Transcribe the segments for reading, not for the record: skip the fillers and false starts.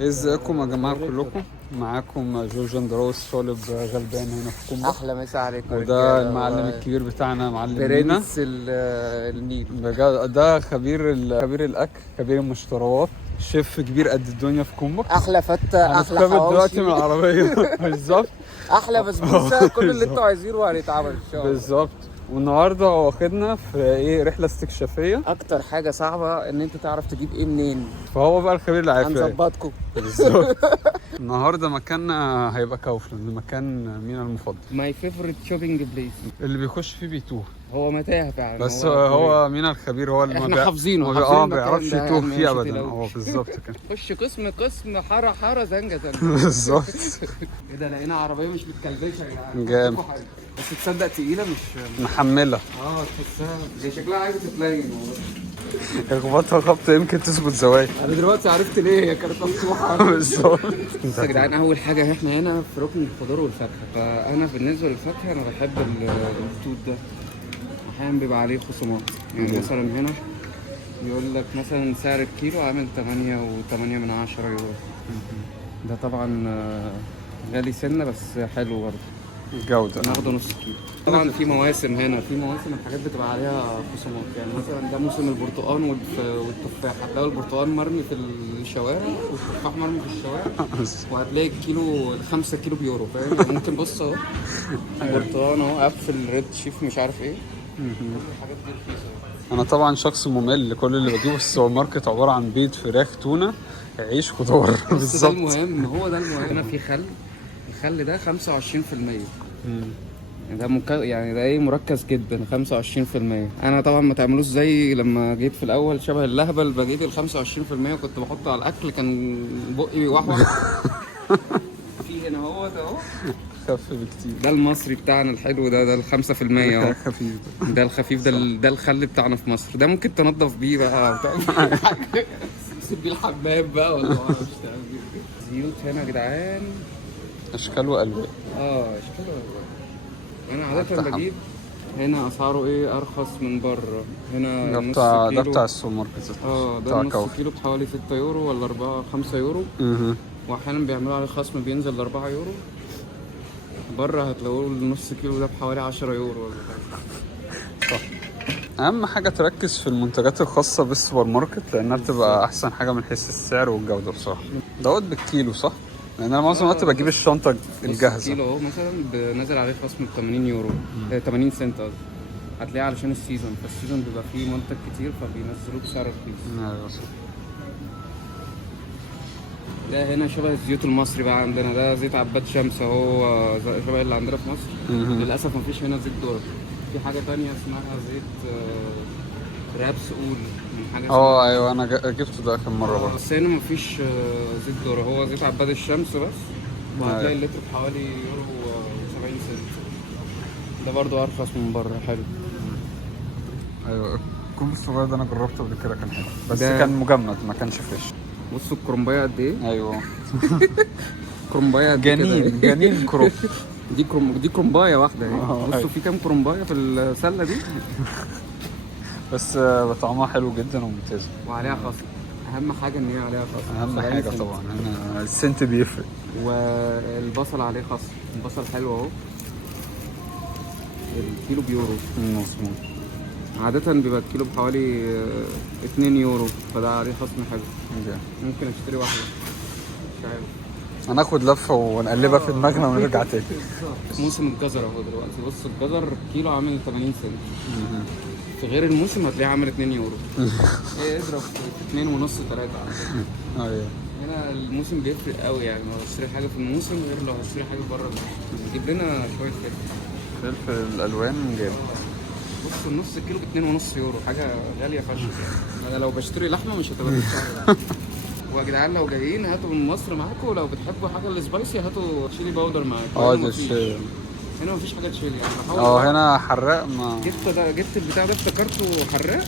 ازيكم يا جماعه كلكم؟ معاكم جورج اندروس، طالب غلبان هنا في كومبا. احلى مسا عليكم وده رجاله. المعلم الكبير بتاعنا، معلم مينا. برنس النيل. بجد ده خبير الاكل، خبير المشتروات، شيف كبير قد الدنيا في كومبا. احلى فته، احلى هنتخبط دلوقتي من حواوشي، العربيه. بالظبط. احلى بسبوسه، كل اللي انتوا عايزينه هيتعمل ان شاء الله. بالظبط. والنهارده هو واخدنا في رحله استكشافيه. اكتر حاجه صعبه ان انت تعرف تجيب ايه منين. فهو بقى الخبير اللي عارف. هنظبطكم. بالظبط. النهارده مكاننا هيبقى كاوفلاند، مكان مينا المفضل. ماي فيفورت شوبينج بليس. اللي بيخش فيه بيتوه. هو متاهه فعلا، بس هو مينا الخبير، هو اللي احنا حافظينه، ما بيعرفش يتوه فيه ابدا. هو بالظبط كده. خش قسم حاره زنجه. بالظبط. ايه ده، لقينا عربيه مش متكلبشه يا جدعان. جامد. بس تصدق تقيله، مش محمله. تحسها دي شكلها عايزه تتلين والله. اخبطها خبطه يمكن تثبت زوايا. انا دلوقتي عرفت ليه هي كانت مفتوحه. بالظبط. بس يا جدعان، اول حاجه احنا هنا في ركن الخضار والفاكهه، فانا بالنسبه للفاكهه انا بحب التوت ده. احيانا بيبقى عليه خصومات، يعني مثلا هنا يقول لك مثلا سعر الكيلو عامل 8.8 يورو. ده طبعا غالي سنه بس حلو برضه. جودة. ناخده نص كيلو. طبعا في مواسم هنا، في مواسم الحاجات بتبقى عليها خصومات، يعني مثلا ده موسم البرتقال والتفاح، هتلاقي البرتقال مرمي في الشوارع والتفاح مرمي في الشوارع، وهتلاقي الكيلو 5 كيلو بيورو، فاهم يعني؟ ممكن بص اهو البرتقال اهو ابل ريد شيف مش عارف ايه. الحاجات دي رخيصه. انا طبعا شخص ممل، كل اللي بجيبه في السوبر ماركت عباره عن بيض، فراخ، تونه، عيش، خضار. بس بالظبط. ده المهم، هو ده المهم. هنا في خل، الخل ده 25%. يعني ده ايه، مركز جدا 25%. انا طبعا ما تعملوش زي لما جيت في الاول شبه اللهبل بجيب ال 25% وكنت بحطه على الاكل، كان بقي بيوحوح. في هنا اهو خف بكتير. ده المصري بتاعنا الحلو ده ال 5% اهو. خفيف ده الخفيف ده ده الخل بتاعنا في مصر، ده ممكن تنضف بيه بقى وتعمل بيه حاجه، تسيب بيه الحمام بقى ولا ما اعرفش تعمل بيه. زيوت هنا يا جدعان اشكال والوان. اشكال والوان. انا عادة بجيب هنا اسعاره ايه ارخص من بره. هنا ده نص بتاع كيلو. ده بتاع السوبر ماركت. ده نص كيلو بحوالي 6 يورو ولا 5 يورو. واحيانا بيعملوا عليه خصم بينزل ل 4 يورو. بره هتلاقوه النص كيلو ده بحوالي 10 يورو ولا حاجه. صح. اهم حاجه تركز في المنتجات الخاصه بالسوبر ماركت، لانها بتبقى احسن حاجه من حيث السعر والجوده بصراحه. دوت بالكيلو صح؟ لان انا معظم الوقت بجيب الشنطه الجاهزه. نص كيلو اهو مثلا نازل عليه خصم ب 80 يورو. 80 سنت قصدي. هتلاقيه علشان السيزون، فالسيزون بيبقى فيه منتج كتير فبينزلوه بسعر رخيص. ايوه صح. ده هنا شبه الزيوت المصري بقى عندنا، ده زيت عباد شمس اهو، شبه اللي عندنا في مصر. للاسف مفيش هنا زيت ذرة. في حاجه تانية اسمها زيت رابس اول، من حاجه ايوه انا جبته ده اخر مره برضه. بس هنا مفيش زيت ذرة، هو زيت عباد الشمس بس. وهتلاقي اللتر بحوالي يورو 70 سنت. ده برضو ارخص من بره، حلو. ايوه الكوب الصغير ده انا جربته قبل كده، كان حلو بس كان مجمد ما كانش فريش. بصوا الكرنبايه قد ايه. ايوه. كرنبايه قد كده. جنين كروب. دي كرنبايه واحده اهي. بصوا في كام كرنبايه في السله دي. بس طعمها حلو جدا وممتازه وعليها خصم. اهم حاجه ان هي عليها خصم. اهم حاجه طبعا، هنا السنت بيفرق. والبصل عليه خصم، البصل حلو اهو. الكيلو بيورو. مظبوط. عادة بيبقى الكيلو بحوالي 2 يورو، فده عليه خصم حلو. ممكن اشتري واحدة، مش عارف. هناخد لفة ونقلبها في دماغنا ونرجع تاني. موسم الجزر اهو دلوقتي، بص الجزر كيلو عامل 80 سنت. في غير الموسم هتلاقيه عامل 2 يورو. اضرب في 2.5 3. ايوه. هنا الموسم بيفرق قوي، يعني لو هشتري حاجة في الموسم غير لو هشتري حاجة بره الموسم. نجيب لنا شوية فلفل الالوان جامد. بص النص كيلو ب2.5 يورو، حاجه غاليه فشخ. انا لو بشتري لحمه مش هتبقى بالسعر ده. ويا جدعان لو جايين هاتوا من مصر معاكم، ولو بتحبوا حاجه السبايسي هاتوا تشيلي باودر معاكم. ده الشيء. هنا مفيش حاجه تشيلي يعني. هنا حراق. ما جبت البتاع ده افتكرته حراق.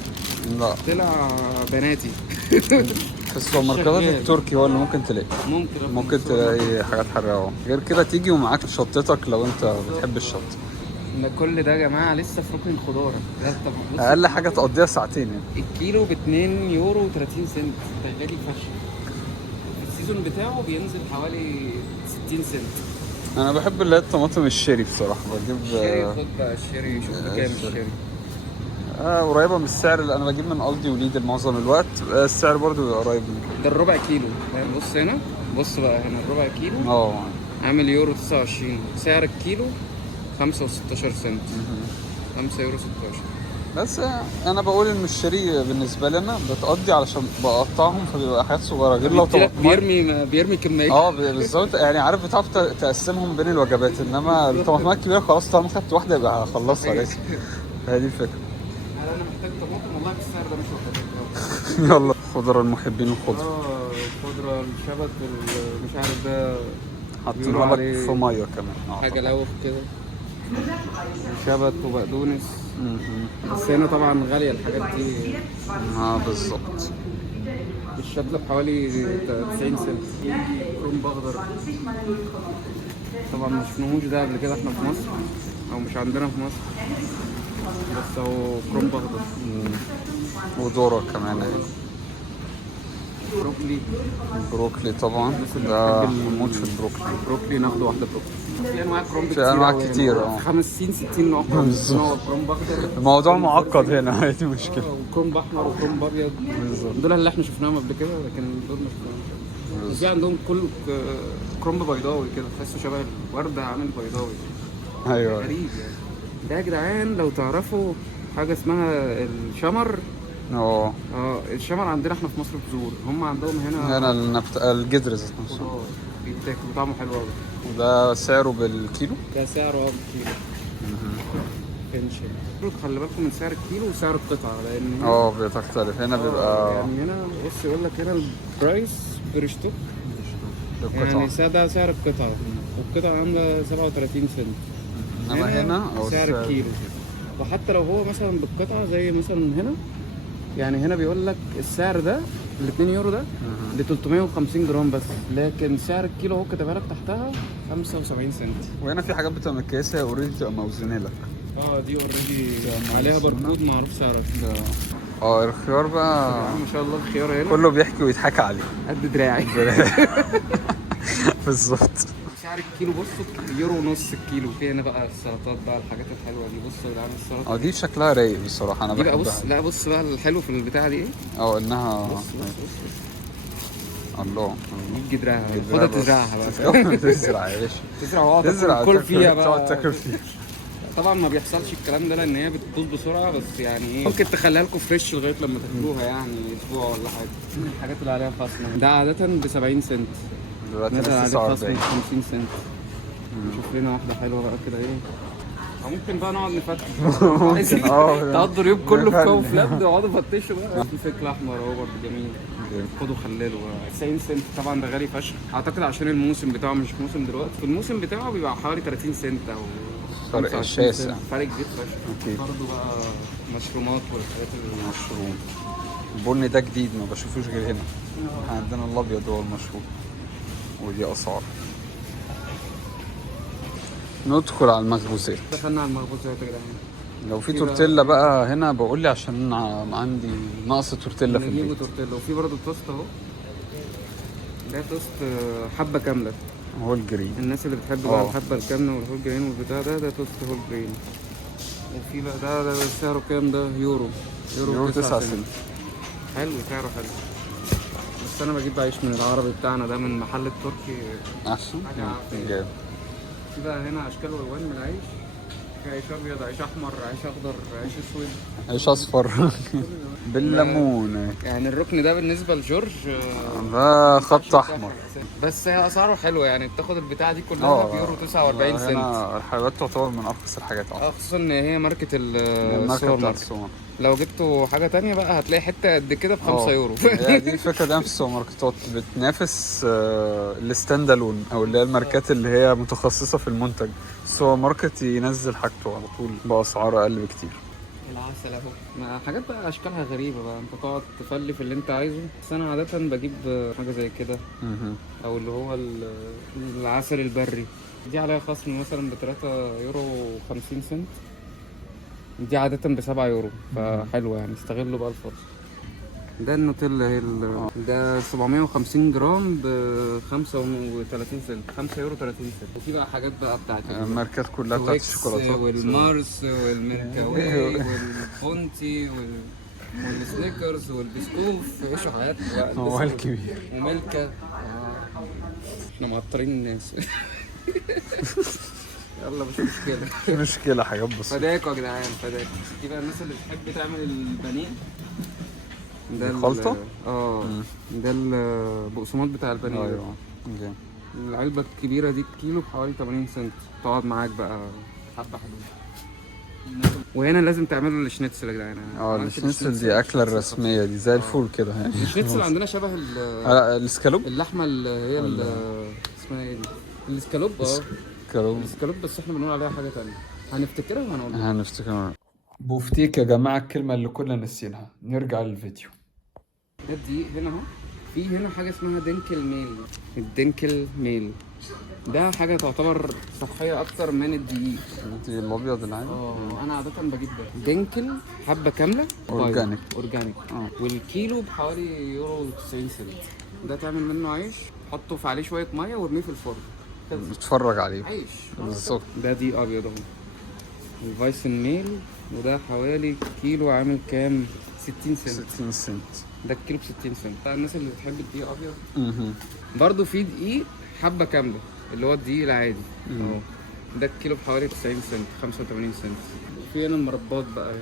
لا طلع بناتي. في السوبر ماركتات التركي هو اللي ممكن تلاقي حاجات حراقه. غير كده تيجي ومعاك شطتك لو انت بتحب الشط. ان كل ده يا جماعه لسه في ركن الخضار. اقل حاجه تقضيها ساعتين يعني. الكيلو ب2 يورو و30 سنت، ده غالي فشخ. السيزون بتاعه بينزل حوالي 60 سنت. انا بحب اللي هي الطماطم الشيري بصراحه، بجيب الشيري خد بقى الشيري، شوف بكام الشيري. قريبه من السعر اللي انا بجيب من الدي وليدل معظم الوقت، السعر برضو بيبقى قريب من كده. ده الربع كيلو، بص هنا، بص بقى هنا الربع كيلو عامل يورو 29، سعر الكيلو 5 و16 سنت. 5 يورو 16. بس انا بقول ان الشيري بالنسبه لنا بتقضي علشان بقطعهم فبيبقى حاجات صغيره، غير لو بيرمي كميه. بالظبط يعني، عارف بتعرف تقسمهم بين الوجبات، انما الطماطمات الكبيره خلاص طالما خدت واحده يبقى هخلصها لازم. هي دي الفكره. انا محتاج طماطم والله بالسعر ده مش واخد. يلا خضره المحبين الخضره. خضره الشبت مش عارف ده حاطينها لك في ميه كمان حاجه لوف كده، شبت وبقدونس. بس هنا طبعا غاليه الحاجات دي. بالظبط. الشتله بحوالي 90 سنت. كرنب اخضر طبعا ما شفناهوش ده قبل كده احنا في مصر، او مش عندنا في مصر، بس هو كرنب اخضر. وذره كمان اهي. بروكلي طبعا، ده هموت في البروكلي. ناخده واحده بروكلي. في انواع كرنب في انواع كتير 50 60 نوع كرنب اخضر. الموضوع معقد هنا، هي دي مشكله. وكرنب احمر وكرنب ابيض. دول اللي احنا شفناهم قبل كده، لكن دول ما شفناهمش. وفي عندهم كل كرنب بيضاوي كده، تحسه شبه الورده عامل بيضاوي. ايوه غريب يعني. ده يا جدعان لو تعرفوا حاجه اسمها الشمر. الشمر عندنا احنا في مصر بذور، هم عندهم هنا الجدر ذات نفسه بيتاكل طعمه حلو قوي. وده سعره بالكيلو؟ ده سعره بالكيلو. خلي بالكم من سعر الكيلو وسعر القطعه، لان بتختلف هنا. بيبقى يعني هنا بص يقول لك هنا البرايس برشتوك، يعني ده سعر القطعه، والقطعه عامله 37 سنت. انما هنا سعر الكيلو. وحتى لو هو مثلا بالقطعه زي مثلا هنا، يعني هنا بيقول لك السعر ده ال 2 يورو ده ل 350 جرام بس، لكن سعر الكيلو اهو كاتبها لك تحتها 75 سنت. وهنا في حاجات بتبقى متكيسه اوريدي، بتبقى موزونه لك. دي اوريدي عليها باركود معروف سعرها. الخيار بقى ما شاء الله، الخيار هنا كله بيحكي ويضحك عليه قد دراعي. بالظبط. سعر الكيلو بصوا يورو ونص الكيلو. في هنا بقى السلطات بقى، الحاجات الحلوه دي. بصوا يا جدعان السلطه دي شكلها رايق بصراحه، انا بحبها. بص، لا بص بقى الحلو في البتاعه دي ايه؟ انها بص. الله يجي دراعها، خدها تزرعها بقى. تزرع يا باشا، تزرع كل فيها بقى، تقعد تاكل فيها. طبعا ما بيحصلش الكلام ده لان هي بتبوظ بسرعه، بس يعني ايه، ممكن تخليها لكم فريش لغايه لما تاكلوها، يعني اسبوع ولا حاجه. الحاجات اللي عليها خصم ده عاده ب 70 سنت، دلوقتي عليها خصم 50 سنت. نشوف لنا واحده حلوه بقى كده ايه، او ممكن بقى نقعد نفتش. تقضوا اليوم كله في كوف لاب، اقعدوا فتشوا بقى. الفلفل الاحمر اهو برضه جميل، خدوا خلله 90 سنت. طبعا ده غالي فشخ، اعتقد عشان الموسم بتاعه مش موسم دلوقتي. في الموسم بتاعه بيبقى حوالي 30 سنت او فرق شاسع، فرق كبير فشخ. برضه بقى مشرومات والحاجات المشروم. البني ده جديد ما بشوفوش غير هنا. عندنا الابيض هو المشروم. ودي اسعار. ندخل على المخبوزات. دخلنا على المخبوزات يا جدعان. لو في تورتيلا بقى هنا بقول لي، عشان عندي نقص تورتيلا في البيت. نجيبوا تورتيلا. وفي برضه توست اهو، ده توست حبه كامله، هول جرين. الناس اللي بتحب بقى الحبه الكامله والهول جرين والبتاع ده توست هول جرين. وفي بقى ده سعره كام؟ ده يورو 9 سنت. حلو، سعره حلو. بس انا بجيب عيش من العربي بتاعنا ده، من محل التركي احسن. جامد. في بقى هنا اشكال والوان من العيش، في عيش ابيض، عيش احمر، عيش اخضر، عيش اسود، عيش اصفر بالليمون. يعني الركن ده بالنسبه لجورج ده خط احمر، بس هي اسعاره حلوه، يعني بتاخد البتاعه دي كلها بيورو 49 سنت. هنا الحلويات تعتبر من ارخص الحاجات خصوصا ان هي ماركه الماركه بتاعت السوبر. لو جبتوا حاجه تانية بقى هتلاقي حته قد كده ب5 يورو. هي دي الفكره دايما في السوبر ماركتات، بتنافس الستاند الون او اللي هي الماركات اللي هي متخصصه في المنتج. السوبر ماركت ينزل حاجته على طول باسعار اقل بكتير. العسل اهو، حاجات بقى اشكالها غريبه بقى، انت تقعد تفلف اللي انت عايزه. بس انا عاده بجيب حاجه زي كده، او اللي هو العسل البري. دي عليها خصم مثلا ب3 يورو 50 سنت، دي عادة ب7 يورو، فحلوة يعني، استغلوا بقى الفرصة. ده النوتيلا هي ده 750 جرام ب 35 سنت، 5 يورو 30 سنت. وفي بقى حاجات بقى بتاعت الماركات كلها بتاعت التويكس الشوكولاتات والمارس والميركاوي والبونتي والسنيكرز والبسكوف، عيشوا حياتكم بقى. هو الكبير وميلكا. احنا معطرين الناس. يلا مش مشكلة. مش مشكلة، حاجات بسيطة. فداكوا يا جدعان، فداكوا. دي بقى الناس اللي بتحب تعمل البانيه. ده الخلطة؟ ده البقسماط بتاع البانيه. ايوه جامد. العلبة الكبيرة دي بكيلو بحوالي 80 سنت، تقعد معاك بقى حبة حلوين. وهنا لازم تعملوا الشنيتسل يا جدعان. الشنيتسل دي أكلة الرسمية دي زي الفول كده يعني. الشنيتسل عندنا شبه الاسكالوب، اللحمة اللي هي اسمها ايه دي؟ الاسكالوب. الاسكالوب، بس احنا بنقول عليها حاجة تانية، هنفتكرها وهنقولها. هنفتكرها. بوفتيك يا جماعة، الكلمة اللي كلنا نسيناها. نرجع للفيديو. ده الدقيق هنا اهو. في هنا حاجة اسمها دينكل ميل. الدينكل ميل ده حاجة تعتبر صحية أكتر من الدقيق. دي الأبيض العادي. أنا عادة بجيب ده. دينكل حبة كاملة أورجانيك. والكيلو بحوالي يورو 90 سنت. ده تعمل منه عيش، حطه في عليه شوية مية وارميه في الفرن. نتفرج عليه. عيش بالظبط. ده دقيق أبيض أهو. الفايسن ميل، وده حوالي كيلو عامل كام؟ 60 سنت. 60 سنت. ده الكيلو ب 60 سنت. بتاع الناس اللي بتحب الدقيق أبيض. برضه في دقيق حبة كاملة اللي هو الدقيق العادي اهو. ده الكيلو بحوالي 90 سنت، 85 سنت. في هنا المربات بقى.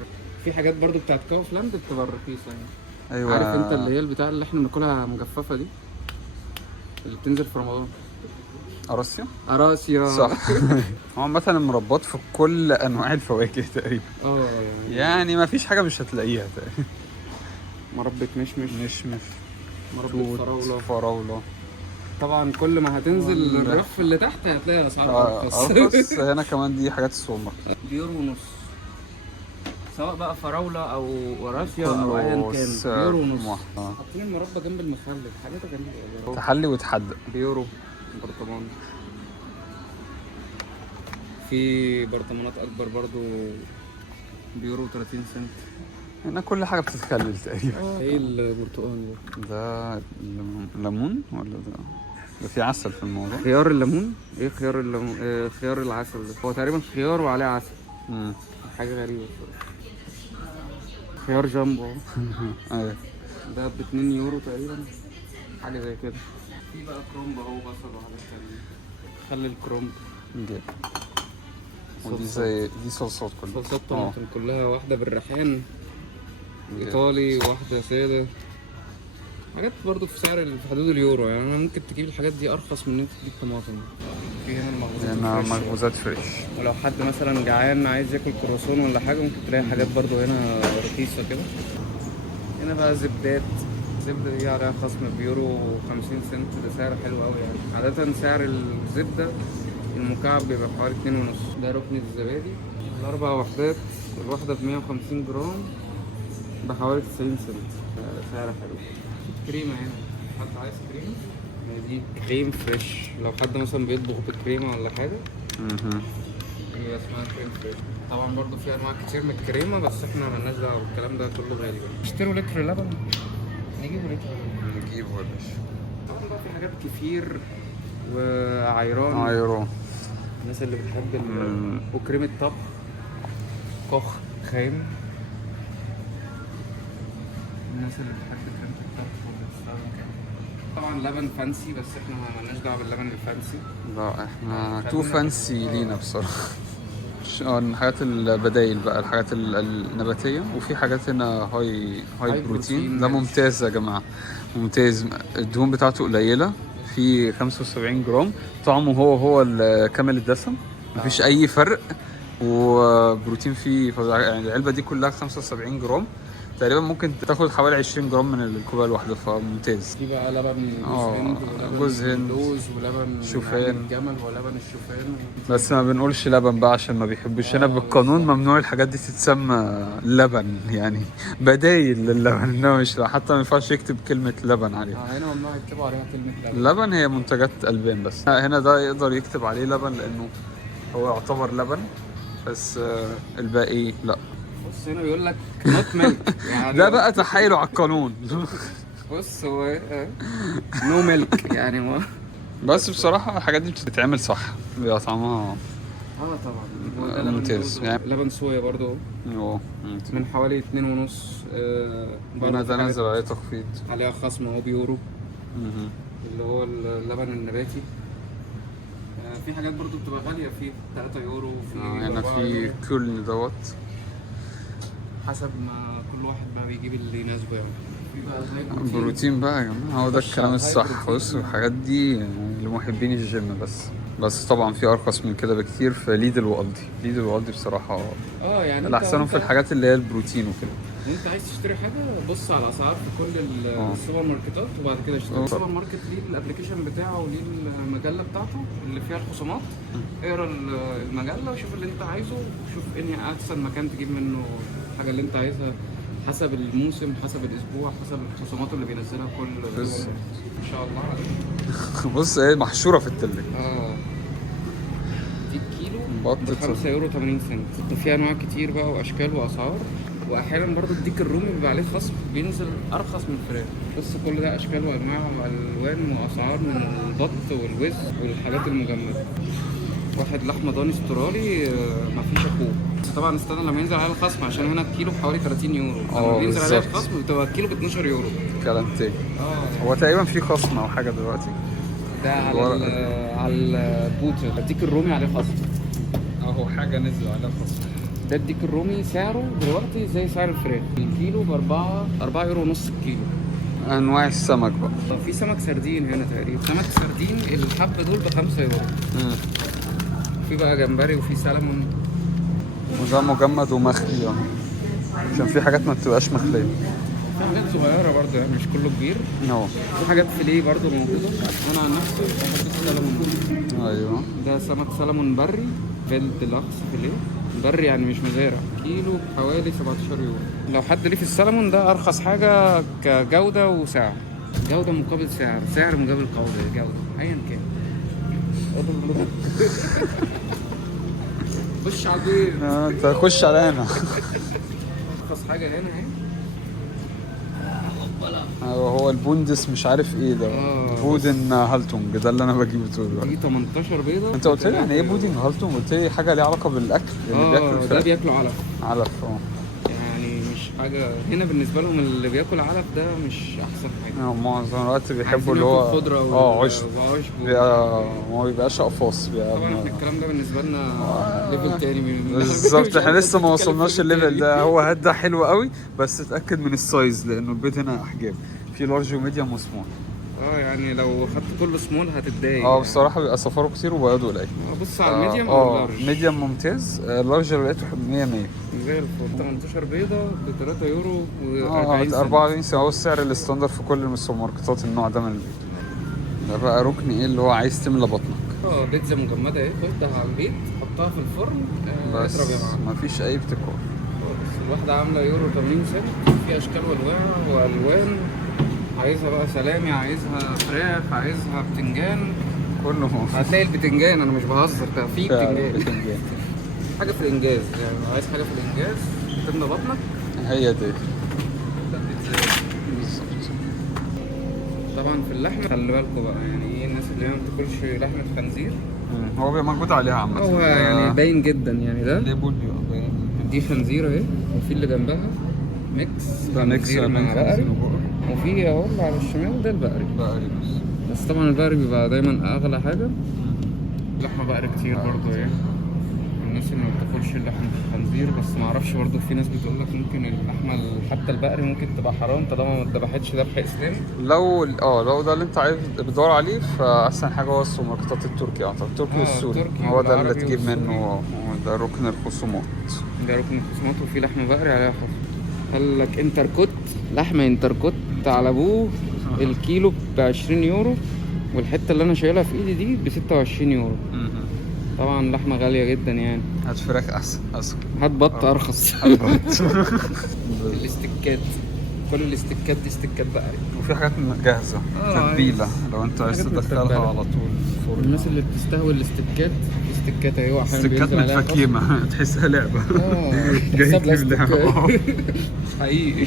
في حاجات برضو بتاعت كاوفلاند بتبقى رخيصة يعني. ايوه. عارف انت اللي هي البتاع اللي احنا بناكلها مجففة دي، اللي بتنزل في رمضان؟ أراسيا صح. هو عامة المربات في كل انواع الفواكه تقريبا. يعني ما فيش حاجة مش هتلاقيها تقريبا. مربى مشمش، مربى فراولة. طبعا كل ما هتنزل الرف اللي تحت هتلاقي اسعار ارخص. هنا كمان دي حاجات السوبر ماركت. بيورو ونص، سواء بقى فراولة او وراسيا او ايا كان. بيورو ونص. حاطين المربى جنب المخلل، حاجات غريبة. تحلي وتحدق. بيورو برطمان. في برطمانات اكبر برضو بيورو 30 سنت. هنا كل حاجة بتتخلل تقريبا. ايه البرتقال ده ليمون ولا ده في عسل في الموضوع؟ خيار الليمون. ايه خيار الليمون؟ خيار العسل ده هو تقريبا خيار وعليه عسل. حاجة غريبة. خيار جامبو. ايوه. ده ب 2 يورو تقريبا، حاجة زي كده. في بقى كرومب اهو، بصل وحاجات تانية. خلي الكرومب. ودي زي دي صلصات كلها. صلصات طماطم كلها، واحدة بالريحان ايطالي، واحدة سادة. حاجات برضو في سعر في حدود اليورو يعني. ممكن تجيب الحاجات دي ارخص من ان انت تجيب طماطم. في هنا مخبوزات فريش. ولو حد مثلا جعان عايز ياكل كرواسون ولا حاجة، ممكن تلاقي حاجات برضو هنا رخيصة كده. هنا بقى زبدات. الزبدة دي عليها خصم بيورو 50 سنت. ده سعر حلو قوي يعني. عادة سعر الزبدة المكعب بيبقى حوالي 2.5. ده ركن الزبادي، الأربع وحدات، الواحدة ب 150 جرام بحوالي 90 سنت. سعر حلو. كريمة هنا، حد عايز كريمة؟ دي كريم فريش. لو حد مثلا بيطبخ بكريمة ولا حاجة، هي اسمها كريم فريش. طبعا برضو في أنواع كتير من الكريمة، بس احنا مالناش دعوة بالكلام ده كله غالي بقى. اشتروا لتر لبن، نجيبوا لتر لبن. نجيبه يا باشا. طبعا بقى في حاجات كتير وعيران. الناس اللي بتحب وكريمة طبخ، كوخ خام. الناس اللي بتحب كريمة الطبخ وبتستخدم كده. طبعا لبن فانسي، بس احنا مالناش دعوة باللبن الفانسي. لا احنا تو فانسي لينا بصراحة. الحاجات البدايل بقى، الحاجات النباتية. وفي حاجات هنا هاي بروتين. ده ممتاز يا جماعة، ممتاز. الدهون بتاعته قليلة، في 75 جرام. طعمه هو كامل الدسم، مفيش اي فرق. وبروتين فيه يعني. العلبة دي كلها 75 جرام تقريبا، ممكن تاخد حوالي 20 جرام من الكوباية الواحدة، فممتاز. في بقى لبن جوز هند ولبن ولبن شوفان الجمل ولبن الشوفان. بس ما بنقولش لبن بقى عشان ما بيحبوش. هنا بالقانون ممنوع الحاجات دي تتسمى لبن، يعني بدايل للبن. انما مش حتى ما ينفعش يكتب كلمة لبن عليها. هنا ممنوع يكتبوا عليها كلمة لبن. لبن هي منتجات ألبان بس. هنا ده يقدر يكتب عليه لبن لأنه هو يعتبر لبن، بس الباقي لا. بص هنا بيقول لك نوت ميلك يعني ده بقى تحايله على القانون. بص هو نو ميلك يعني ما بس بصراحة الحاجات دي بتتعمل صح، بيبقى طعمها طبعا. وده لبن ممتاز برضه، يعني. لبن صويا برضه من حوالي 2.5. وانا ده نازل عليه تخفيض عليها خصم اهو بيورو، اللي هو اللبن النباتي. في حاجات برضو بتبقى غالية، في 3 يورو وفي هنا 4 في يورو، كل دوت حسب ما كل واحد بقى بيجيب اللي يناسبه يعني. في بقى الهاي بروتين بقى يا جماعة، هو ده خش الكلام على الهاي الصح. بروتين. بص الحاجات دي لمحبين الجيم بس طبعا في ارخص من كده بكتير في ليدل وألدي. ليدل وألدي بصراحة يعني الاحسن في الحاجات اللي هي البروتين وكده. وانت عايز تشتري حاجه بص على الاسعار في كل السوبر ماركتات، وبعد كده اشتري. السوبر ماركت ليه الابلكيشن بتاعه وليه المجله بتاعته اللي فيها الخصومات. اقرا المجله وشوف اللي انت عايزه، وشوف انهي احسن مكان تجيب منه الحاجه اللي انت عايزها، حسب الموسم، حسب الاسبوع، حسب الخصومات اللي بينزلها كل بس ان شاء الله عليك. بص ايه محشورة في التلاجة. دي الكيلو بطة ب 5 يورو 80 سنت. وفي انواع كتير بقى واشكال واسعار، واحيانا برضو الديك الرومي بيبقى عليه خصم بينزل ارخص من الفراخ. بس كل ده اشكال وانواع والوان واسعار من البط والوز والحاجات المجمده. واحد لحمه ضاني استرالي مفيش اخوه، بس طبعا استنى لما ينزل عليه الخصم، عشان هنا الكيلو بحوالي 30 يورو. لما بينزل عليه بالظبط. الخصم بتبقى الكيلو ب 12 يورو. كلام تاني. هو تقريبا في خصم او حاجة دلوقتي. ده على البوت. الديك الرومي عليه خصم اهو حاجة نزل عليها خصم. ده الديك الرومي سعره دلوقتي زي سعر الفراخ، الكيلو ب 4 يورو ونص الكيلو. انواع السمك بقى. في سمك سردين هنا تقريبا، سمك سردين الحب دول ب 5 يورو. في بقى جمبري وفي سلمون. وده مجمد ومخلي يعني، عشان في حاجات ما بتبقاش مخلية. في حاجات صغيرة برضه يعني مش كله كبير. في حاجات فيليه برضه موجودة. أنا عن نفسي بحب السلمون. ايوه ده سمك سلمون بري بيل ديلكس فيليه بري، يعني مش مزارع. كيلو بحوالي 17 يورو. لو حد ليه في السلمون ده أرخص حاجة كجودة وسعر. جودة مقابل سعر، سعر مقابل جودة أيا كان. خش على البيت. انت خش على هنا. ارخص حاجه هنا اهي. هو البوندس مش عارف ايه ده. بودن هالتونج ده اللي انا بجيبه طول الوقت. دي 18 بيضه. انت قلت لي يعني ايه بودن هالتونج؟ قلت لي حاجه ليها علاقه بالاكل اللي بياكل ده الفراخ. بياكلوا علف. علف يعني مش حاجه هنا بالنسبه لهم اللي بياكل علف ده مش احسن حاجه. معظم الوقت بيحبوا اللي هو خضره عشب. ما بيبقاش اقفاص. طبعا احنا الكلام ده بالنسبه لنا ليفل تاني بالظبط. احنا لسه ما وصلناش الليفل ده. هو هدا حلو قوي، بس اتاكد من السايز لانه البيت هنا احجام، في لارج وميديوم وسمول. يعني لو خدت كله سمول هتتضايق. بصراحه بيبقى صفاره كتير وبياضه قليل. بص على الميديوم او اللارج. ميديوم ممتاز. اللارج لقيته 100 زي الفل. 18 بيضه ب 3 يورو و40 44 سنت. هو السعر الستاندر في كل السوبر ماركتات النوع ده من البيت. ده بقى ركن ايه اللي هو عايز تملى بطنك. بيتزا مجمده اهي، خدها على البيت حطها في الفرن بس اضرب يا معلم. مفيش اي ابتكار. الواحده عامله يورو 80 سنت، في اشكال والوان. عايزها بقى سلامي، عايزها فراخ، عايزها بتنجان، كله هتلاقي البتنجان. انا مش بهزر، ده في بتنجان. حاجه في الانجاز يعني، لو عايز حاجه في الانجاز تملى بطنك هي دي. طبعا في اللحمه خلي بالكوا بقى، يعني ايه الناس اللي ما بتاكلش لحمه خنزير. هو بيبقى موجود عليها عامة. هو يعني باين جدا يعني. ده الليبل بيبقى باين. دي خنزير اهي، وفي اللي جنبها ميكس. ده ميكس مع بقري. وفي اهو اللي على الشمال ده البقري. بس طبعا البقري بيبقى دايما اغلى حاجه. لحمه بقري كتير برضو ايه. الناس اللي ما بتاكلش اللحمه الخنزير، بس ما اعرفش برضو، في ناس بتقول لك ممكن اللحمه حتى البقري ممكن تبقى حرام طالما ما اتذبحتش ذبح اسلامي. لو ده اللي انت عايز بتدور عليه، فاحسن حاجه هو السوبر ماركتات التركي. اعتقد التركي والسوري هو ده اللي تجيب منه. ده ركن الخصومات. ده ركن الخصومات. وفي لحمه بقري عليها خصم. قال لك انتركوت، لحمه انتركوت على ابوه، الكيلو ب 20 يورو، والحته اللي انا شايلها في ايدي دي ب 26 يورو. طبعا لحمه غاليه جدا يعني. هات فراخ احسن. هات بط ارخص. الاستكات، كل الاستكات دي استكات بقري. وفي حاجات جاهزه تتبيله لو لو انت عايز حاجات تدخلها متبلة. على طول فرن. الناس اللي بتستهوي الاستكات، في استكات اهي احيانا استكات بينزل عليها متفكيمة تحسها لعبة. جاي حساب تجيب لعبة. حقيقي.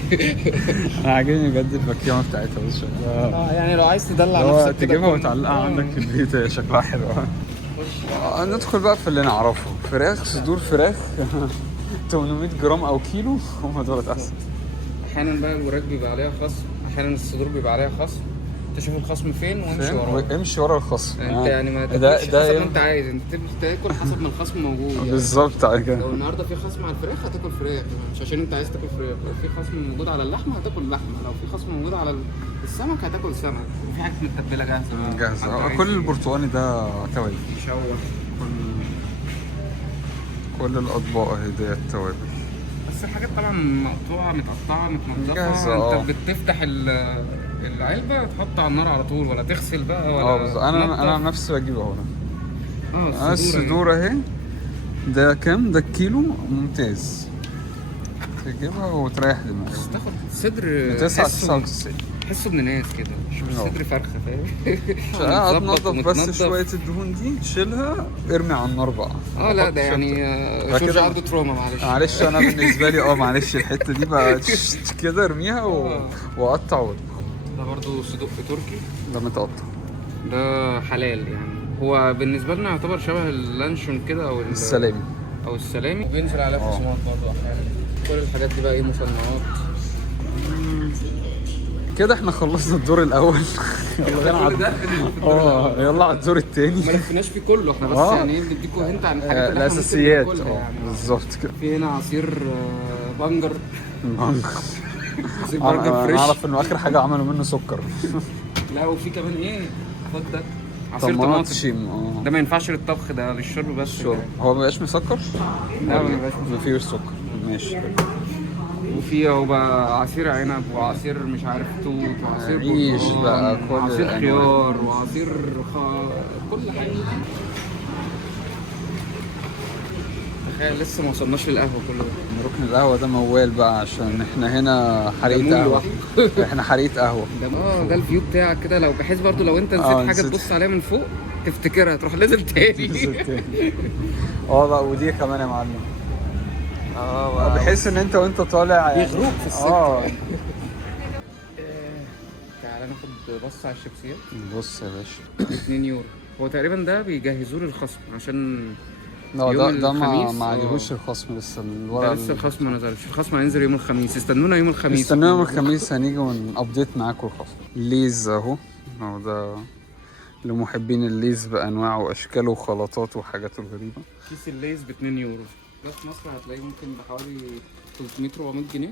انا عاجبني بجد الفكيمة بتاعتها بس شكلها يعني لو عايز تدلع هو نفسك كده تجيبها تكون- وتعلقها عندك في البيت، هي شكلها حلو. ندخل بقى في اللي نعرفه. فراخ، صدور فراخ 800 جرام او كيلو، هم دول احسن. احيانا بقى الوراك بيبقى عليها خصم، احيانا الصدور بيبقى عليها خصم. تشوف الخصم فين وامشي وراه. امشي ورا الخصم. انت يعني ما ده تاكلش حسب ما يوم- انت عايز، انت تاكل حسب ما الخصم موجود يعني. بالظبط على كده. لو النهارده في خصم على الفراخ هتاكل فراخ، مش عشان انت عايز تاكل فراخ. لو في خصم موجود على اللحمه هتاكل لحمه، لو في خصم موجود على السمك هتاكل سمك. وفي حاجات متبله جاهزه بقى. جاهزة. كل البرتقاني ده توابل. يشوح. كل الاطباق اهي ديت توابل. بس الحاجات طبعا مقطوعه متقطعه متنضفه. جاهزة، انت بتفتح العلبه تحط على النار على طول، ولا تغسل بقى ولا بالظبط. انا تنضف. عن نفسي بجيبه اهو. الصدور الصدور اهي. ده كام؟ ده الكيلو ممتاز. تجيبها وتريح دماغك. بس تاخد صدر 9.99. تحسه ابن ناس كده، مش صدر فرخه فاهم. هتنضف بس شوية الدهون دي تشيلها، ارمي على النار بقى. لا ده يعني شوف كده- عنده تروما. معلش انا بالنسبة لي معلش الحتة دي بقى كده ارميها واقطع. ده برضو صدق تركي، ده متقطع. ده حلال يعني. هو بالنسبه لنا يعتبر شبه اللانشون كده او السلامي. او السلامي. بينزل عليها خصومات برضو احيانا. كل الحاجات دي بقى ايه مصنعات. كده احنا خلصنا الدور الاول. يلا كل ده يلا على الدور التاني. ما لفيناش فيه كله احنا، بس يعني ايه بنديكوا هنت عن الحاجات اللي احنا ممكن الاساسيات. ناكلها يعني. بالظبط كده. في هنا عصير بنجر. عصير انا بنجر فريش. اعرف انه اخر حاجه عملوا منه سكر. لا وفي كمان ايه، خد ده عصير طماطم. طماطم. ده ما ينفعش للطبخ، ده للشرب بس. شرب. هو ما بقاش مسكر؟ لا ما بيبقاش ما فيهوش سكر. ماشي. وفي اهو بقى عصير عنب وعصير مش عارف توت وعصير عيش برتقال بقى، كل وعصير الأنواع. خيار وعصير كل حاجه. تخيل لسه ما وصلناش للقهوه كله ده. ركن القهوه ده موال بقى، عشان احنا هنا حريقه مول قهوه. لوحده. احنا حريقه قهوه. ده الفيو بتاعك كده، لو بحيث برضو لو انت نسيت حاجه نسيت. تبص عليها من فوق تفتكرها تروح نازل تاني. بقى ودي كمان يا معلم. بحيث ان انت وانت طالع يعني يغروك في السكه. تعالى ناخد بص على الشيبسيات. بص يا باشا. 2 يورو. هو تقريبا ده بيجهزوه للخصم عشان لا يوم ده الخميس. ما عليهوش الخصم لسه. ده لسه الخصم ما نزلش. الخصم هينزل يوم الخميس، استنونا يوم الخميس. استنوا يوم الخميس هنيجي ونابديت معاكم الخصم. ليز اهو ده لمحبين الليز بانواعه واشكاله وخلطاته وحاجاته الغريبه. كيس الليز ب 2 يورو. ده في مصر هتلاقيه ممكن بحوالي 300 400 جنيه.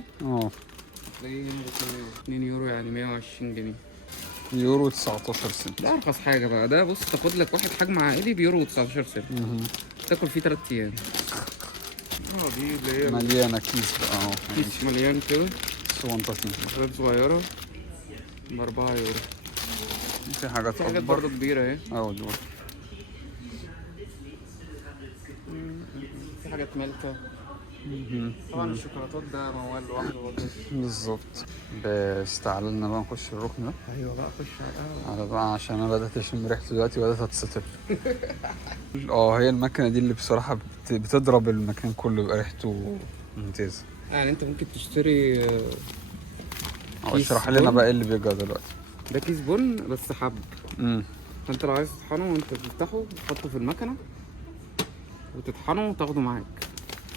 هتلاقيه هنا ب 2 يورو يعني 120 جنيه. يورو 19 سنت. ده ارخص حاجه بقى. ده بص تاخد لك واحد حجم عائلي بيورو 19 سنت. تاكل فيه 3 ايام. دي اللي هي مليانه كيس بقى اهو. كيس مليان كده. صوانتين. حاجات صغيره ب 4 يورو. في حاجات في حاجات اكبر. برضه كبيره اهي. دول. في حاجات ملكه. طبعا الشوكولاتات ده موال لوحده برضه. بالظبط. بس تعالى لنا بقى نخش الركن ده. ايوه بقى خش على على بقى عشان انا بدات اشم ريحته دلوقتي وبدات اتسطر. هي المكنه دي اللي بصراحه بتضرب المكان كله، يبقى ريحته ممتازه. يعني انت ممكن تشتري اشرح لنا بقى ايه اللي بيجرى دلوقتي. ده كيس بن بس حب. فانت لو عايز تطحنه وانت بتفتحه تحطه في المكنه وتطحنه وتاخده معاك.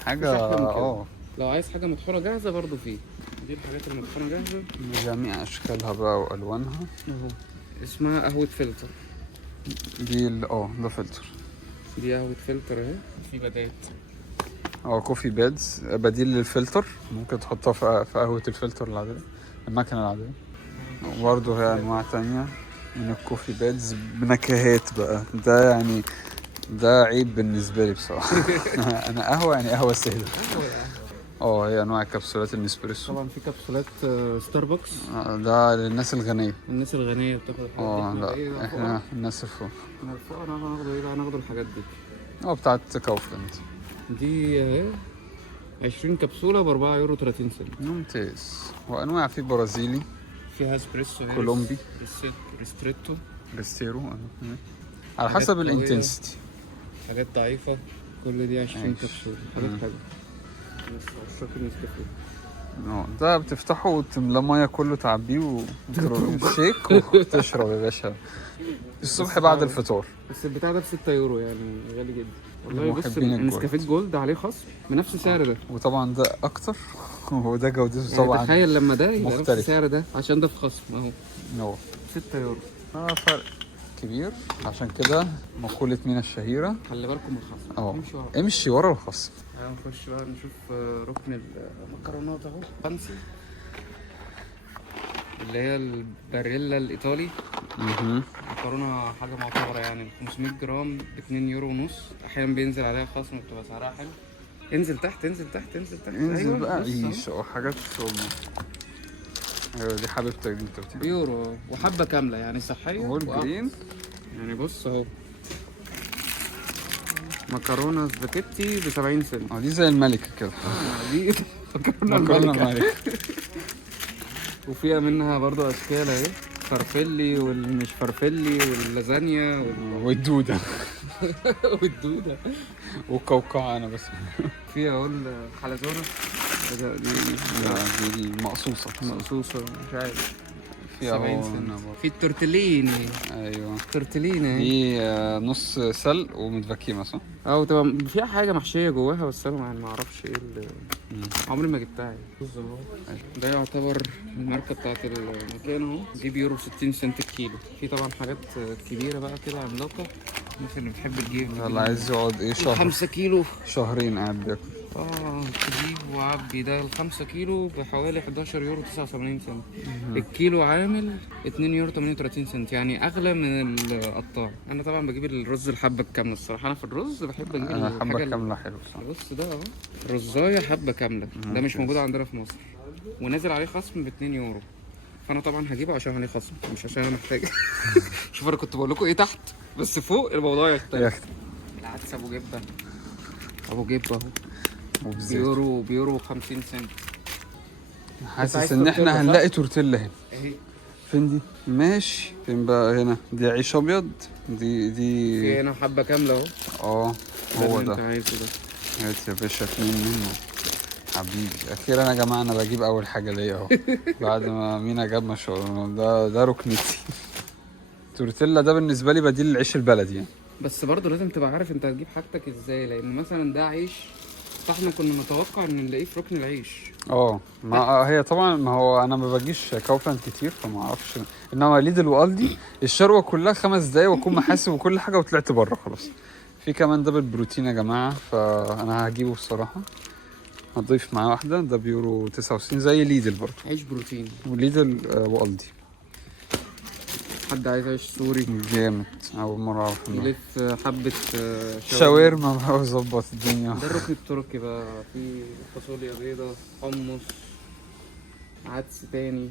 حاجه لو عايز حاجه مطحونه جاهزه برضو فيه. دي الحاجات المطحونه جاهزه بجميع اشكالها بقى والوانها. اسمها قهوه فلتر. دي ده فلتر. دي قهوه فلتر اهي. في بدات كوفي بادز بديل للفلتر، ممكن تحطها في قهوه الفلتر العاديه، المكنه العاديه. وبرضه هي انواع تانية من الكوفي بادز بنكهات بقى. ده يعني ده عيب بالنسبه لي بصراحه. انا قهوه يعني قهوه ساده. هي انواع كبسولات النسبريسو. طبعا في كبسولات ستاربكس. ده للناس الغنيه. الناس الغنيه بتاخد الحاجات دي. لا احنا الناس الفقراء. احنا الفقراء هناخده ايه بقى؟ هناخده الحاجات دي. بتاعت كاوفلاند. دي اهي 20 كبسوله ب 4 يورو 30 سنت. ممتاز. وانواع في برازيلي، فيها اسبريسو، كولومبي، ريستريتو. ريستيرو على حسب قوية. الانتنسيتي. حاجات ضعيفة، كل دي 20 ماشي. كبسولة، حاجات حلوة. بس عشاق النسكافيه. ده بتفتحه وتملاه ميه كله، تعبيه وشيك وتشرب يا باشا الصبح بعد الفطار. بس البتاع ده ب 6 يورو يعني غالي جدا والله. بص محبين النسكافيه الجولد. الجولد عليه خصم بنفس السعر ده. وطبعا ده اكتر وده جودته يعني طبعا تخيل لما ده يبقى نفس مختلف. السعر ده عشان ده في خصم اهو هو 6 يورو. فرق كبير. عشان كده مقولة مينا الشهيرة خلي بالكم من الخصم. امشي ورا. امشي ورا الخصم. تعالوا نخش بقى نشوف ركن المكرونات اهو فانسي، اللي هي الباريلا الايطالي. مكرونه حاجه معتبره يعني 500 جرام ب 2 يورو ونص. احيانا بينزل عليها خصم بتبقى سعرها حلو. انزل تحت انزل تحت انزل تحت. انزل أيوة بقى بص أهو. عيش او حاجات ايوه دي حبيبتك دي انت بتاعتها. بيورو وحبه كامله يعني صحيه. والجرين يعني بص اهو مكرونه سباكيتي ب 70 سنت. دي زي الملكة كده. دي مكرونه الملكة. ملكة. وفيها منها برضو اشكال اهي، فرفلي والمش فرفلي واللازانيا والدودة والدوده. والقوقعة انا بس. فيها اهو الحلزونه دي المقصوصة مقصوصه مش عارف. فيها 70 اهو سنت. في التورتليني. ايوه تورتليني دي نص سلق ومتفكيمة صح؟ او تبقى فيها حاجه محشيه جواها بس انا يعني ما اعرفش ايه اللي عمري ما جبتها يعني. بص اهو ده يعتبر الماركه بتاعت المكان اهو. دي بيورو 60 سنت الكيلو. في طبعا حاجات كبيره بقى كده عملاقه، الناس اللي بتحب تجيب اللي عايز يقعد ايه شهر 5 كيلو. شهرين قاعد بياكل. تجيب وعبي ده ال5 كيلو بحوالي 11 يورو 89 سنت. الكيلو عامل 2 يورو 38 سنت، يعني اغلى من القطاع. انا طبعا بجيب الرز الحبه الكامله الصراحه. انا في الرز بحب اجيب انا الحاجه حبة كاملة حلو صح. بص ده اهو رزايه حبه كامله. ده مش موجود عندنا في مصر ونازل عليه خصم ب 2 يورو. فانا طبعا هجيبه عشان عليه خصم مش عشان انا محتاج. شوف انا كنت بقول لكم ايه تحت، بس فوق الموضوع يختلف. العدس ابو جبه. ابو جبه اهو وبزيت. بيورو 50 سنت. حاسس عايز ان تورتيلا، احنا صح؟ هنلاقي تورتيلا هنا. اهي فين دي؟ ماشي. فين بقى هنا؟ دي عيش ابيض. دي في هنا حبه كامله اهو. هو اللي ده. انت عايزه ده. هات يا باشا 2 منه حبيبي. اخيرا يا جماعه انا بجيب اول حاجه ليا اهو. بعد ما مينا جاب ما شاء الله. ده ركنتي. تورتيلا ده بالنسبه لي بديل العيش البلدي يعني. بس برضه لازم تبقى عارف انت هتجيب حاجتك ازاي، لان مثلا ده عيش فاحنا كنا نتوقع ان نلاقيه في ركن العيش. ما هي طبعا ما هو انا ما بجيش كاوفلاند كتير فما اعرفش. انما ليدل والدي الشروه كلها 5 دقايق واكون محاسب وكل حاجه وطلعت بره خلاص. في كمان دبل بروتين يا جماعه فانا هجيبه الصراحه. هضيف معاه واحده. ده بيورو 69 زي ليدل برضه. عيش بروتين. وليدل والدي. حد عايز عيش سوري جامد. اول مره اعرف انه يلف حبه شاورما بقى وظبط الدنيا. ده الركن التركي بقى. في فاصوليا بيضه، حمص، عدس تاني.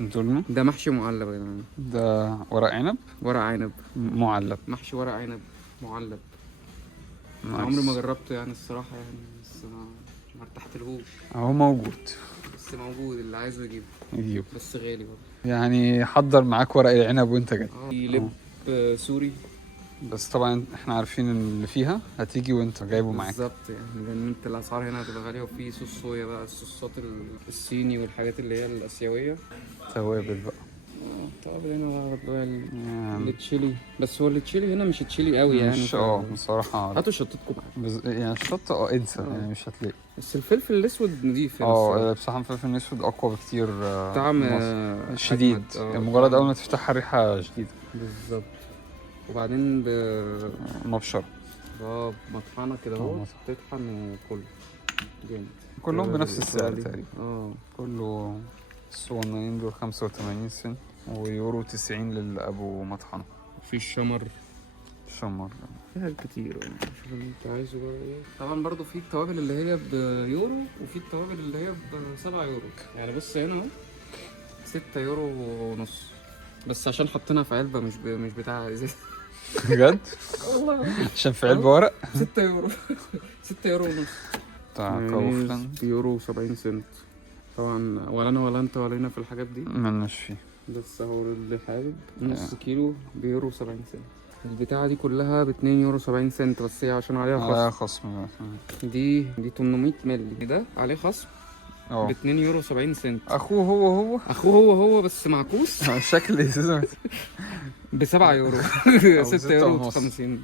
دولمة. ده محشي معلب يا جماعه. ده ورق عنب ورق عنب معلب. محشي ورق عنب معلب. نايس. عمري ما جربته يعني الصراحه يعني، بس ما ارتحتلهوش. اهو موجود. بس موجود اللي عايزه يجيبه يجيب. بس غالي برضه. يعني حضر معاك ورق العنب وانت جاي. لب سوري. بس طبعا احنا عارفين ان اللي فيها هتيجي وانت جايبه معاك. بالظبط يعني، لان انت الاسعار هنا هتبقى غاليه. وفي صوص صويا بقى، الصوصات الصيني والحاجات اللي هي الاسيويه. توابل بقى. طب هنا بقى يعني التشيلي. بس هو التشيلي هنا مش تشيلي قوي يعني. مش بصراحة هاتوا شطتكم معايا. يعني الشطة انسى يعني مش هتلاقي. بس الفلفل الاسود نضيف هنا الصراحة. بصراحة الفلفل الاسود اقوى بكتير. طعم شديد. أجمد. مجرد اول ما تفتحها الريحة شديدة. بالظبط. وبعدين مبشرة. مطحنة كده اهو تطحن وكله جامد. كلهم بنفس السعر دي. تقريبا. كله الصغننين دول 85 سنت ويورو 90 للأبو مطحنة. في الشمر. شمر. في حاجات كتير يعني. شوف اللي انت عايزه بقى ايه. طبعا برضو في التوابل اللي هي بيورو وفي التوابل اللي هي ب7 يورو. يعني بص هنا اهو 6 يورو ونص. بس عشان حطيناها في علبة مش بتاع ازاز. بجد؟ والله عشان في علبة ورق. 6 يورو 6 يورو ونص. بتاع كاوفلاند. يورو 70 سنت. طبعا ولا انا ولا انت ولا هنا في الحاجات دي. ملناش فيه. بس هو اللي حابب نص كيلو بيورو 70 سنت. البتاعة دي كلها ب2 يورو 70 سنت، بس هي عشان عليها خصم. خصم. دي 800 مللي، ده عليه خصم ب2 يورو 70 سنت. اخوه هو بس معكوس شكل ازازة ب7 يورو 6 يورو 50.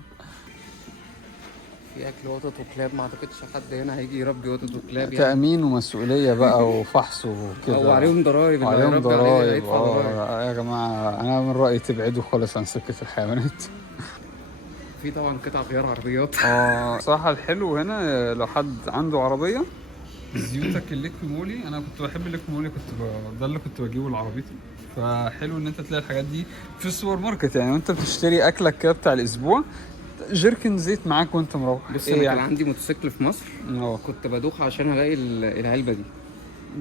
في اكل قطط وكلاب، ما اعتقدش حد هنا هيجي يربي قطط وكلاب يعني. تأمين ومسؤولية بقى وفحص وكده، وعليهم ضرايب. وعليهم ضرايب. يا جماعة أنا من رأيي تبعدوا خالص عن سكة الحيوانات. في طبعا قطع غيار عربيات. صراحة الحلو هنا لو حد عنده عربية زيوتك الليكومولي، أنا كنت بحب الليكومولي، ده اللي كنت بجيبه لعربيتي. فحلو إن أنت تلاقي الحاجات دي في السوبر ماركت، يعني وأنت بتشتري أكلك كده بتاع الأسبوع، جيركن زيت معاك وأنت مروح. بص أنا كان عندي موتوسيكل في مصر، كنت بدوخ عشان ألاقي العلبة دي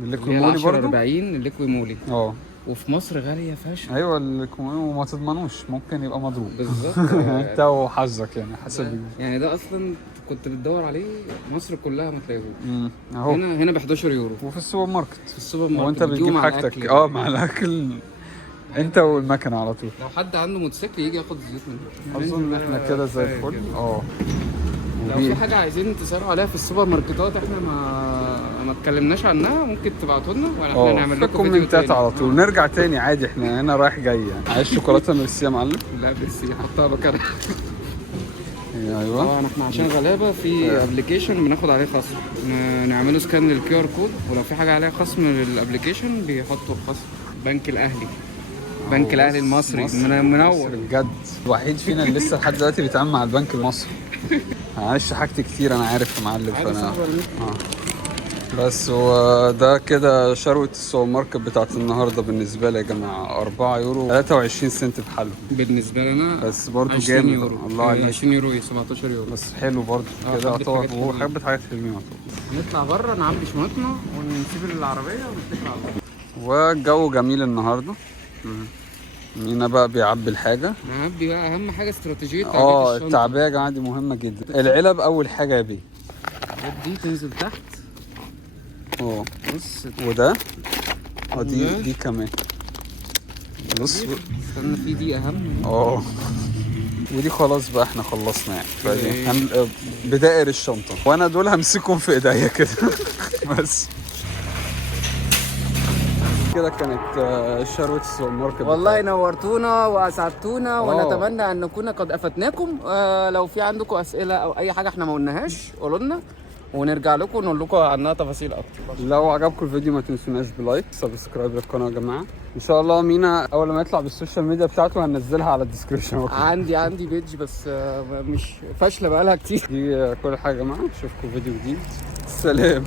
الليكومولي برضه 40 الليكومولي. وفي مصر غالية فشخ. ايوه الليكومولي، وما تضمنوش ممكن يبقى مضروب. بالظبط. انت وحظك يعني حسب يعني ده اصلا كنت بتدور عليه مصر كلها ما تلاقيهوش. اهو هنا ب 11 يورو وفي السوبر ماركت. وانت بتجيب حاجتك مع الاكل انت والمكنه على طول. لو حد عنده موتوسيكل يجي ياخد زيوت منه. اظن احنا كده زي الفل. لو في حاجه عايزين تسالوا عليها في السوبر ماركتات احنا ما اتكلمناش عنها، ممكن تبعتوا لنا واحنا نعمل لكم كومنتات على طول. نرجع تاني عادي، احنا هنا رايح جاي يعني. عايز شوكولاته ميرسي يا معلم؟ لا ميرسي، حطها بكره. ايوه احنا عشان غلابه في ابلكيشن بناخد عليه خصم، نعمله سكان للكيو ار كود، ولو في حاجه عليها خصم للابلكيشن بيحطوا الخصم. بنك الاهلي المصري منور بجد، الوحيد فينا اللي لسه لحد دلوقتي بيتعامل مع البنك المصري. معلش حاجتي كتير انا عارف يا معلم. فانا بس هو ده كده شروة السوبر ماركت بتاعت النهارده بالنسبه لي يا جماعه. 4 يورو 23 سنت بحالهم بالنسبه لنا، بس برضه جامد. الله عليك. 20 يورو 17 يورو بس حلو برضه كده. هو حبه حاجات حلوين. نطلع بره نعبي شنطنا ونسيب العربيه ونتكل على الله. والجو جميل النهارده. مينا بقى بيعبي الحاجة. نعبي بقى أهم حاجة استراتيجية التعبية يا جماعة دي مهمة جدا. العلب أول حاجة يا بيه. دي تنزل تحت. بص وده دي كمان. بص استنى في دي أهم. ودي خلاص بقى احنا خلصنا يعني. بدائر الشنطة وأنا دول همسكهم في إيديا كده. بس كده كانت شروة السوبر ماركت. والله نورتونا واسعدتونا ونتمنى ان نكون قد افدناكم. لو في عندكم اسئله او اي حاجه احنا ما قلناهاش قولوا لنا ونرجع لكم ونقول لكم عنها تفاصيل اكتر. لو عجبكم الفيديو ما تنسوناش بلايك سبسكرايب للقناه يا جماعه. ان شاء الله مينا اول ما يطلع بالسوشيال ميديا بتاعته هننزلها على الديسكربشن. عندي بيج بس مش فاشله بقالها كتير. دي كل حاجه يا جماعه. اشوفكم فيديو جديد. سلام.